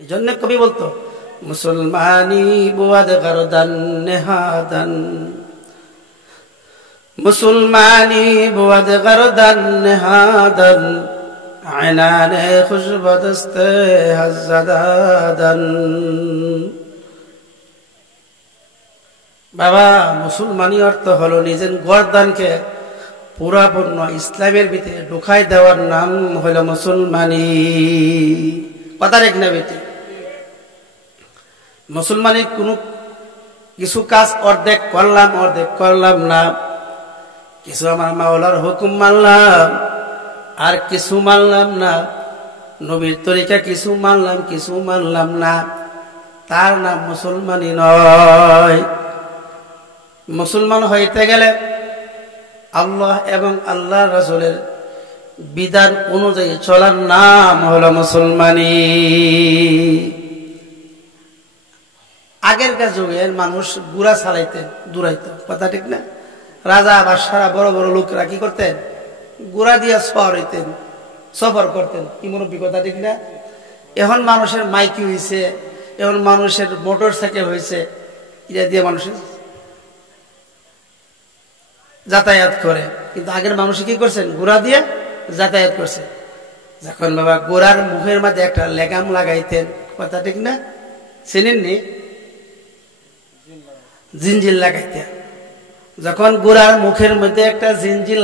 এই জন্য কবি বলতো মুসলমানি বুয়াদ গরদান নেহাদান, মুসলমানি বুয়াদ গরদান নেহাদান আয়নানে খুশবদস্তে হাজাদাদান। বাবা, মুসলমানি অর্থ হলো নিজের গর্দানকে পুরাপূর্ণ ইসলামের ভিতরে ঢুকাই দেওয়ার নাম হলো মুসলমানি। কথা ঠিক না বেটি? মুসলমানি কোনো কিছু কাজ অর্ধেক করলাম না, কিছু আমার মাওলার হুকুম মানলাম আর কিছু মানলাম না, নবীর তরিকা কিছু মানলাম না, তার নাম মুসলমানি নয়। মুসলমান হইতে গেলে আল্লাহ এবং আল্লাহ রাসূলের বিধান অনুযায়ী চলার নাম হলো মুসলমানি। আগেরকার যুগের মানুষ গুড়া চালাইতেন, দূরাইতেন, কথা ঠিক না? রাজা বাদশারা বড় বড় লোকরা কি করতেন? গুড়া দিয়া সফর করতেন। কি মুরব্বী, কথা ঠিক না? এখন মানুষের মাইকি হয়েছে, এখন মানুষের মোটর সাইকেল হয়েছে, এটা দিয়ে মানুষের যাতায়াত করে। কিন্তু আগের মানুষ কি করছেন? গুড়া দিয়ে যাতায়াত করছে। যখন বাবা গোড়ার মুখের মাঝে একটা লেগাম লাগাইতেন, কথা ঠিক না? চিনেননি? জিঞ্জির লাগাইতেন। যখন গোড়ার মুখের মধ্যে একটা জিঞ্জির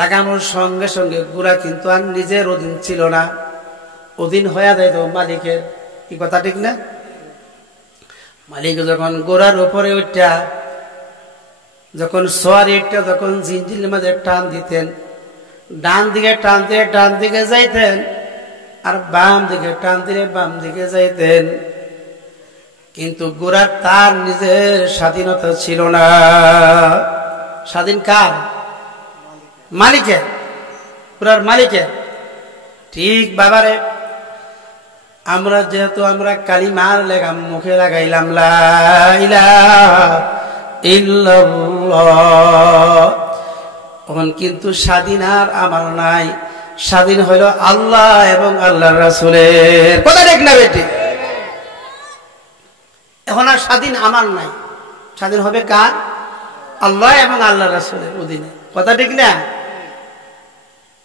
লাগানোর সঙ্গে সঙ্গে গোড়া কিন্তু আর নিজের অধীন ছিল না, অধীন হয়ে যায় তো মালিকের। কি কথা ঠিক না? মালিক যখন গোড়ার উপরে ওইটা যখন সোয়ারিটা যখন জিঞ্জির মাঝে টান দিতেন, ডান দিকে টান দিয়ে ডান দিকে যাইতেন, আর বাম দিকে টান দিলে বাম দিকে যাইতেন। কিন্তু গোড়ার তার নিজের স্বাধীনতা ছিল না। স্বাধীন কার? মালিকের, গোড়ার মালিকের। ঠিক বাবারে, আমরা যেহেতু আমরা কালিমার লেগাম মুখে লাগাইলাম লা ইলাহা ইল্লাল্লাহ, তখন কিন্তু স্বাধীন আর আমার নাই, স্বাধীন হইল আল্লাহ এবং আল্লাহর রাসূলের। কথা ঠিক না বেটি? এখন আর স্বাধীন আমার নাই, স্বাধীন হবে কার? আল্লাহ এবং আল্লাহর রাসূলের অধীনে। কথা ঠিক না?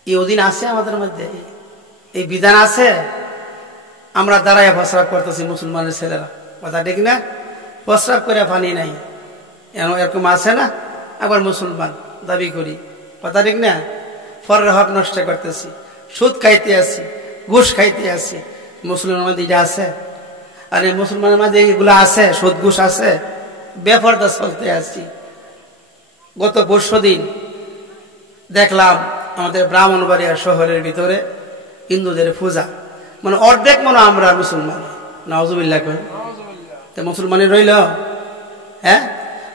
এই অধীন আছে আমাদের মধ্যে, এই বিধান আছে। আমরা দাঁড়ায় প্রস্রাব করতেছি মুসলমানের ছেলেরা, কথা ঠিক না? প্রস্রাব করে পানি নাই, এরকম আছে না? আবার মুসলমান দাবি করি, কথা ঠিক না? পরের হক নষ্ট করতেছি, সুদ খাইতে আসি, ঘুষ খাইতে আসি। মুসলমানের মধ্যে এটা আছে? আরে মুসলমানের মধ্যে এগুলো আছে, সুদ ঘুষ আছে, বেপরদা চলতে আসছি। গত পরশুদিন দেখলাম আমাদের ব্রাহ্মণবাড়িয়া শহরের ভিতরে হিন্দুদের পূজা, মানে অর্ধেক মনে আমরা মুসলমান। নাউজুবিল্লাহ কই, তো মুসলমানের রইল? হ্যাঁ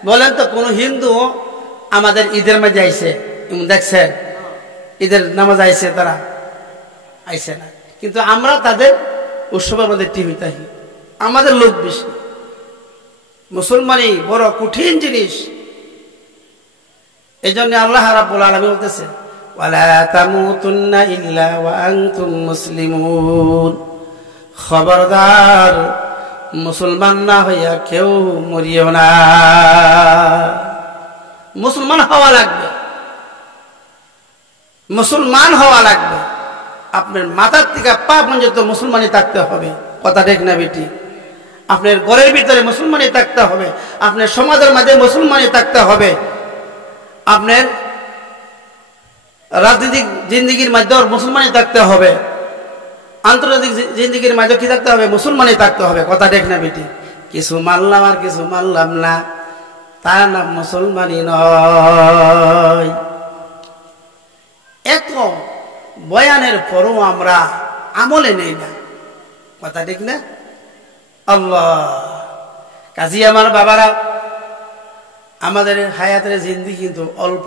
বলেন তো, কোন হিন্দু আমাদের ঈদের মাঝে আইছে দেখছেন? ঈদের নামাজ আইছে? তারা আইছে না। কিন্তু আমরা তাদের উৎসবের মধ্যে টিভি থাকি, আমাদের লোক বেশি। মুসলমানি বড় কঠিন জিনিস। এই জন্য আল্লাহ রাব্বুল আলামিন বলতেছে ওয়ালা তামুতুন্না ইল্লা ওয়া আনতুম মুসলিমুন, খবরদার মুসলমান না হইয়া কেউ মরিও না। মুসলমান হওয়া লাগবে, মুসলমান হওয়া লাগবে। আপনার মাথার থেকে পা পর্যন্ত মুসলমানই থাকতে হবে, কথা ঠিক না বেটি? আপনার ঘরের ভিতরে মুসলমানই থাকতে হবে, আপনার সমাজের মাঝে মুসলমানই থাকতে হবে, আপনার রাজনৈতিক জিন্দিগির মাঝে মুসলমানই থাকতে হবে, আন্তর্জাতিক জিন্দিগির মাঝে কি থাকতে হবে? মুসলমানই থাকতে হবে, কথা ঠিক না বেটি? কিছু মানলাম আর কিছু মানলাম না, তার নাম মুসলমানই নয়। এত বয়ানের পরও আমরা আমলে নেই না, কথা ঠিক না? আল্লাহ, কাজী আমার বাবারা, আমাদের হায়াতের জিন্দিগি কিন্তু অল্প,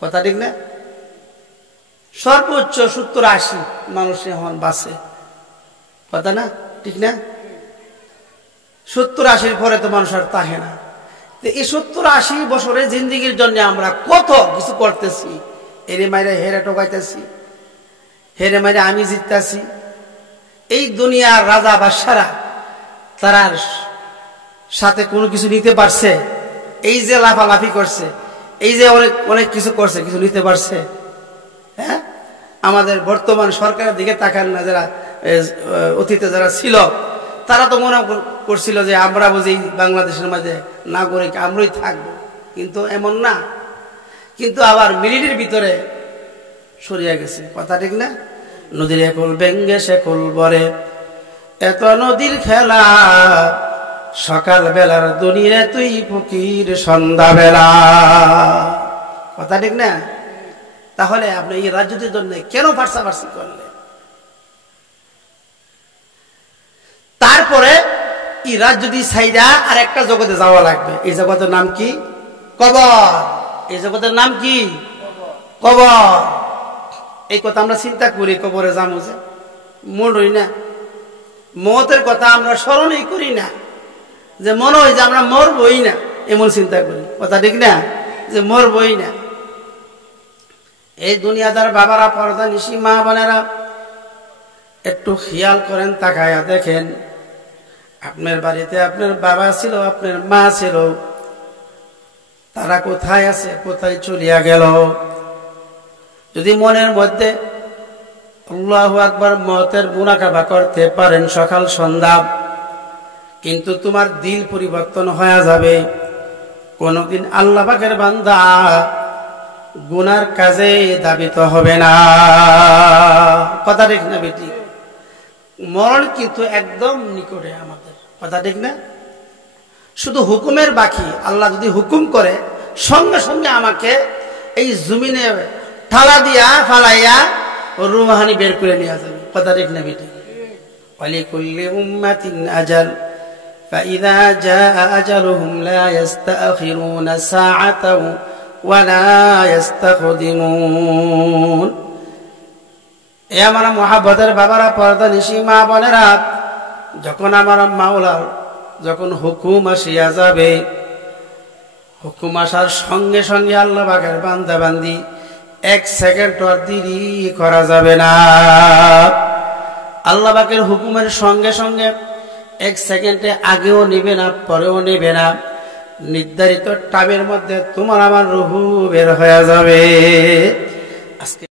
কথা ঠিক না? সর্বোচ্চ 70-80 মানুষ এখন বাঁচে, কথা না? ঠিক না? 70-80 পরে তো মানুষ আর থাকে না। এই 70-80 বছরের জিন্দিগির জন্য আমরা কত কিছু করতেছি। এরে মাইরে হেরে টোকাইতেছি, হেরে মাইরে আমি জিততেছি, এই দুনিয়ার রাজা বাদশারা তার সাথে কোনো কিছু নিতে পারছে? এই যে লাফালাফি করছে, এই যে অনেক অনেক কিছু করছে, কিছু নিতে পারছে? হ্যাঁ, আমাদের বর্তমান সরকারের দিকে তাকান না, যারা অতীতে যারা ছিল তারা তো মনে করছিল যে আমরা বুঝি বাংলাদেশের মাঝে নাগরিক, আমরাই থাকবো, কিন্তু এমন না। কিন্তু আবার মিনিটের ভিতরে সরিয়ে গেছে, কথা ঠিক না? নদীর একুল ব্যঙ্গে সেকুল বরে, এত নদীর খেলা, সকাল বেলার দুনিয়া তুই ফকির সন্ধ্যা বেলা, কথা ঠিক না? তাহলে আপনি এই রাজনীতির জন্য কেন ফার্সাফার্সি করলেন? তারপরে এই রাজনীতি ছাইরা আর একটা জগতে যাওয়া লাগবে। এই জগতের নাম কি? কবর। এই জগতের নাম কি? কবর। এই কথা আমরা চিন্তা করি, কবরে যাবো যে মরই না, মতের কথা আমরা স্মরণই করি না, যে মনে হয় যে আমরা মরবই না, এমন চিন্তা করি, কথা ঠিক না? যে মরবই না। এই দুনিয়াদার বাবারা, পর্দা নিশি মা বোনেরা, একটু খেয়াল করেন, তাকায়া দেখেন, আপনার বাড়িতে আপনার বাবা ছিল, আপনার মা ছিল, তারা কোথায় আছে, কোথায় চলিয়া গেল? যদি মনের মধ্যে আল্লাহু আকবার মতের মুরাকাবা করতে পারেন সকাল সন্ধ্যা, কিন্তু তোমার দিল পরিবর্তন হয়ে যাবে। কোনদিন আল্লাহ পাকের বান্দা গুনার কাজে দাবিত হবে না, কথা ঠিক না বেটি? মরণ কিন্তু একদম নিকটে আমাদের, কথা ঠিক না? শুধু হুকুমের বাকি। আল্লাহ যদি হুকুম করে সঙ্গে সঙ্গে আমাকে এই জমিনে ঠালা দিয়া ফালাইয়া রুহানি বের করে নিয়ে যাবে, কথা ঠিক না বেটি? ওয়ালিকুল্লি উম্মাতিন আজাল ফাইযা জাআ আজালুহুম লা ইস্তাখিরুনা সাআতাও ওয়া লা ইস্তাকদিমুন। এ আমার মুহাব্বতের বাবারা, পর্দা নিশি মা বোনেরা, যখন আমার মাওলার যখন হুকুম আসিয়া যাবে, হুকুম আসার সঙ্গে সঙ্গে আল্লাহ পাকের বান্দা বান্দি এক সেকেন্ড আর দেরি করা যাবে না। আল্লাহ পাকের হুকুমের সঙ্গে সঙ্গে এক সেকেন্ডে আগেও নেবে না, পরেও নেবে না, নির্ধারিত টাইমের মধ্যে তোমার আমার রুহু বের হয়ে যাবে। আজকে